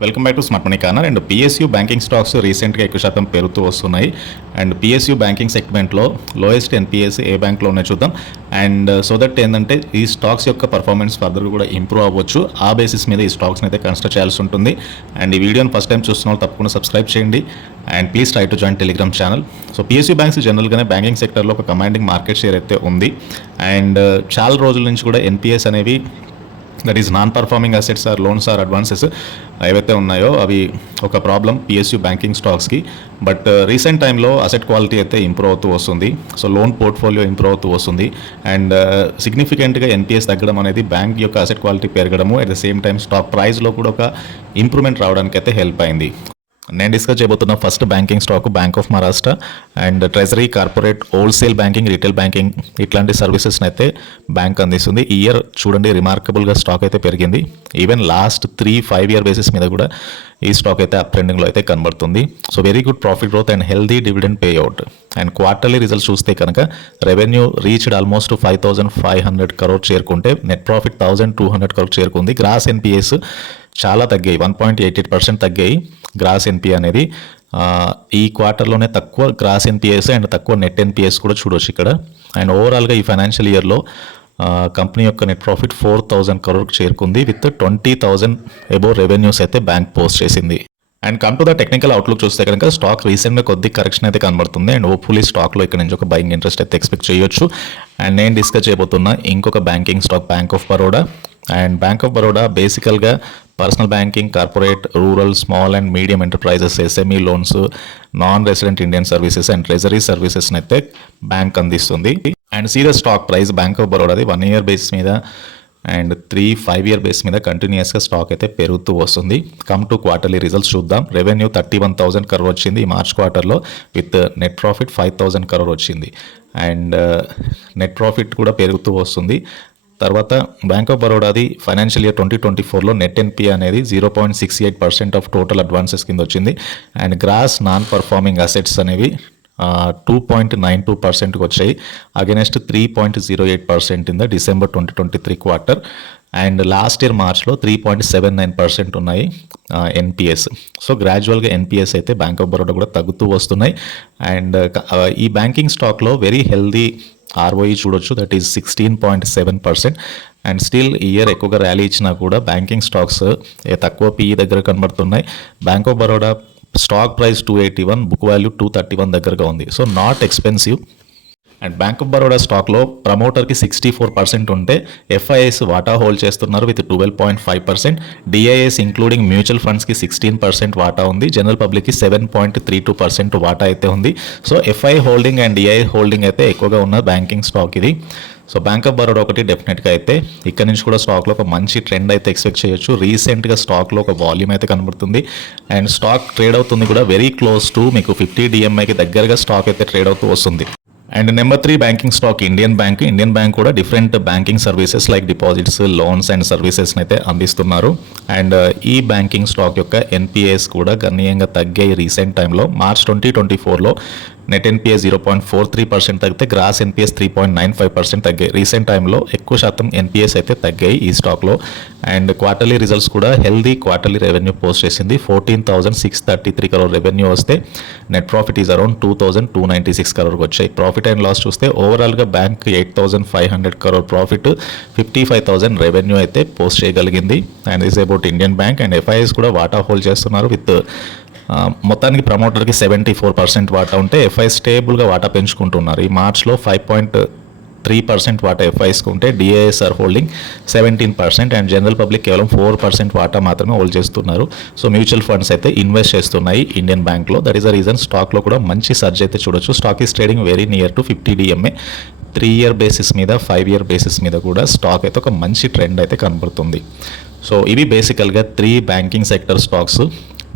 Welcome back to smart money corner. And PSU banking stocks రీసెంట్గా ఎక్కువ శాతం పెరుగుతూ వస్తున్నాయి. అండ్ పిఎస్యూ బ్యాంకింగ్ సెగ్మెంట్లో లోయెస్ట్ ఎన్పిఎస్ ఏ బ్యాంక్లో ఉన్నాయో చూద్దాం. అండ్ సో దట్ ఏంటంటే ఈ స్టాక్స్ యొక్క పర్ఫార్మెన్స్ ఫర్దర్ కూడా ఇంప్రూవ్ అవ్వచ్చు. ఆ బేసిస్ మీద ఈ స్టాక్స్ని అయితే కన్సిడర్ చేయాల్సి ఉంటుంది. అండ్ ఈ వీడియోని ఫస్ట్ టైం చూస్తున్న వాళ్ళు తప్పకుండా సబ్స్క్రైబ్ చేయండి. And please try to join Telegram channel. So PSU banks జనరల్గానే బ్యాంకింగ్ సెక్టర్లో ఒక కమాండింగ్ మార్కెట్ షేర్ అయితే ఉంది. అండ్ చాలా రోజుల నుంచి కూడా ఎన్పిఎస్ అనేవి, that is non performing assets or loans or advances ఏవైతే ఉన్నాయో అవి ఒక ప్రాబ్లం పిఎస్యూ బ్యాంకింగ్ స్టాక్స్కి. బట్ రీసెంట్ టైంలో అసెట్ క్వాలిటీ అయితే ఇంప్రూవ్ అవుతూ వస్తుంది. సో లోన్ పోర్ట్ఫోలియో ఇంప్రూవ్ అవుతూ వస్తుంది. అండ్ సిగ్నిఫికెంట్గా ఎన్పిఎస్ తగ్గడం అనేది బ్యాంక్ యొక్క అసెట్ క్వాలిటీ పెరగడము, at the same time stock ప్రైస్లో కూడా ఒక ఇంప్రూవ్మెంట్ రావడానికి అయితే హెల్ప్ అయింది. నేను డిస్కస్ చేయబోతున్న first banking stock Bank of Maharashtra. And treasury, corporate, wholesale banking, retail banking ఇట్లాంటి సర్వీసెస్ని అయితే బ్యాంక్ అందిస్తుంది. ఈ ఇయర్ చూడండి రిమార్కబుల్గా స్టాక్ అయితే పెరిగింది. ఈవెన్ లాస్ట్ 3-5 ఇయర్ బేసిస్ మీద కూడా ఈ స్టాక్ అయితే అప్ ట్రెండింగ్లో అయితే కనబడుతుంది. So very good profit growth and healthy dividend pay out. And quarterly results చూస్తే కనుక రెవెన్యూ రీచ్డ్ ఆల్మోస్ట్ 5,500 crore చేరుకుంటే నెట్ ప్రాఫిట్ 1,200 crore చేరుకుంది. గ్రాస్ ఎన్పిఎస్ చాలా తగ్గాయి, 1.88% తగ్గాయి గ్రాస్ ఎన్పిఏ అనేది. ఈ క్వార్టర్లోనే తక్కువ గ్రాస్ ఎన్పిఎస్ అండ్ తక్కువ నెట్ ఎన్పిఎస్ కూడా చూడవచ్చు ఇక్కడ. అండ్ ఓవరాల్గా ఈ ఫైనాన్షియల్ ఇయర్లో కంపెనీ యొక్క నెట్ ప్రాఫిట్ 4,000 crore చేరుకుంది విత్ 20,000 అబోవ్ రెవెన్యూస్ అయితే బ్యాంక్ పోస్ట్ చేసింది. And come to the technical outlook చూస్తే కనుక స్టాక్ రీసెంట్గా కొద్ది కరెక్షన్ అయితే కనబడుతుంది. అండ్ హోప్ఫుల్లీ స్టాక్లో ఇక్కడ నుంచి ఒక బయింగ్ ఇంట్రెస్ట్ అయితే ఎక్స్పెక్ట్ చేయొచ్చు. అండ్ నేను డిస్కస్ చేయబోతున్న ఇంకొక banking stock Bank of Baroda. And bank of Baroda బేసికల్గా personal banking, corporate, rural, small and medium enterprises, SME loans, non resident Indian services and treasury సర్వీసెస్ని అయితే బ్యాంక్ అందిస్తుంది. And see the stock price Bank of బరోడాది 1 year base మీద and 3-5 year base మీద కంటిన్యూస్గా stock అయితే పెరుగుతూ వస్తుంది. కమ్ టు క్వార్టర్లీ రిజల్ట్స్ చూద్దాం. రెవెన్యూ 31,000 crore వచ్చింది ఈ మార్చ్ క్వార్టర్లో విత్ నెట్ ప్రాఫిట్ 5,000 crore వచ్చింది. అండ్ నెట్ ప్రాఫిట్ కూడా పెరుగుతూ వస్తుంది. తర్వాత బ్యాంక్ ఆఫ్ బరోడాది ఫైనాన్షియల్ ఇయర్ 2024లో నెట్ ఎన్పిఏ అనేది 0.68% ఆఫ్ టోటల్ అడ్వాన్సెస్ కింద వచ్చింది. And gross non performing assets అనేవి 2.92%కి వచ్చాయి against 3.08% in the December 2023 quarter. And last year మార్చ్లో 3.79% ఉన్నాయి ఎన్పిఎస్. సో గ్రాడ్యువల్గా ఎన్పిఎస్ అయితే బ్యాంక్ ఆఫ్ బరోడా కూడా తగ్గుతూ వస్తున్నాయి. అండ్ ఈ బ్యాంకింగ్ స్టాక్లో వెరీ హెల్దీ ఆర్ఓఈ చూడొచ్చు, దట్ ఈస్ 16.7%. అండ్ స్టిల్ ఈ ఇయర్ ఎక్కువగా ర్యాలీ ఇచ్చినా కూడా బ్యాంకింగ్ స్టాక్స్ తక్కువ పీఈ దగ్గర కనబడుతున్నాయి. Bank of Baroda stock price 281, book value 231 దగ్గరగా ఉంది. So not expensive. And bank of Baroda స్టాక్లో ప్రమోటర్కి 64% ఉంటే ఎఫ్ఐఎస్ వాటా హోల్డ్ చేస్తున్నారు విత్ 12.5%. డిఐఎస్ ఇంక్లూడింగ్ మ్యూచువల్ ఫండ్స్కి 16% వాటా ఉంది. జనరల్ పబ్లిక్కి 7.32% వాటా అయితే ఉంది. So FI holding and DI holding అయితే ఎక్కువగా ఉన్న బ్యాంకింగ్ స్టాక్ ఇది. సో బ్యాంక్ ఆఫ్ బరోడా ఒకటి డెఫినెట్గా అయితే ఇక్కడ నుంచి కూడా స్టాక్లో ఒక మంచి ట్రెండ్ అయితే ఎక్స్పెక్ట్ చేయొచ్చు. రీసెంట్గా స్టాక్లో ఒక వాల్యూమ్ అయితే కనబడుతుంది. అండ్ స్టాక్ ట్రేడ్ అవుతుంది కూడా వెరీ క్లోజ్ టు మీకు 50 DMIకి దగ్గరగా స్టాక్ అయితే ట్రేడ్ అవుతూ వస్తుంది. And number 3 banking stock Indian Bank. Indian Bank కూడా different banking services like deposits, loans and సర్వీసెస్ని అయితే అందిస్తున్నారు. అండ్ ఈ బ్యాంకింగ్ స్టాక్ యొక్క ఎన్పిఎస్ కూడా గణనీయంగా తగ్గాయి రీసెంట్ టైంలో. మార్చ్ 2024లో నెట్ ఎన్పిఎస్ 0.43% తగ్గితే గ్రాస్ ఎన్పిఎస్ 3.95% తగ్గాయి. రీసెంట్ టైంలో ఎక్కువ శాతం ఎన్పిఎస్ అయితే తగ్గాయి ఈ స్టాక్లో. అండ్ క్వార్టర్లీ రిజల్ట్స్ కూడా హెల్దీ క్వార్టర్లీ రెవెన్యూ పోస్ట్ చేసింది. 14,633 crore రెవెన్యూ వస్తే net profit is around 2,296 crore వచ్చాయి. ప్రాఫిట్ అండ్ లాస్ చూస్తే ఓవరాల్గా బ్యాంక్ 8,500 crore ప్రాఫిట్, 55,000 రెవెన్యూ అయితే పోస్ట్ చేయగలిగింది. And this about Indian Bank. And FIs కూడా వాటా హోల్డ్ చేస్తున్నారు విత్ మొత్తానికి ప్రమోటర్కి 74% వాటా ఉంటే ఎఫ్ఐ స్టేబుల్గా వాటా పెంచుకుంటున్నారు. ఈ మార్చ్లో 5.3% వాటా ఎఫ్ఐఎస్కి ఉంటే డిఐఎస్ఆర్ హోల్డింగ్ 17% అండ్ జనరల్ పబ్లిక్ కేవలం 4% వాటా మాత్రమే హోల్డ్ చేస్తున్నారు. సో మ్యూచువల్ ఫండ్స్ అయితే ఇన్వెస్ట్ చేస్తున్నాయి ఇండియన్ బ్యాంక్లో. దట్ ఈస్ ద రీజన్ స్టాక్లో కూడా మంచి సర్జ్ అయితే చూడొచ్చు. Stock is trading very near to 50 DMA. 3 year basis మీద, 5 year బేసిస్ మీద కూడా స్టాక్ అయితే ఒక మంచి ట్రెండ్ అయితే కనబడుతుంది. సో ఇవి బేసికల్గా 3 banking sector stocks.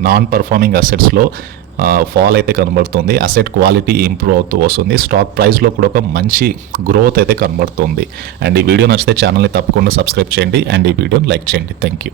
Non performing అసెట్స్లో ఫాల్ అయితే కనబడుతుంది. అసెట్ క్వాలిటీ ఇంప్రూవ్ అవుతూ వస్తుంది. స్టాక్ ప్రైస్లో కూడా ఒక మంచి గ్రోత్ అయితే కనబడుతుంది. అండ్ ఈ వీడియో నచ్చితే ఛానల్ని తప్పకుండా సబ్స్క్రైబ్ చేయండి అండ్ ఈ వీడియోని లైక్ చేయండి. Thank you.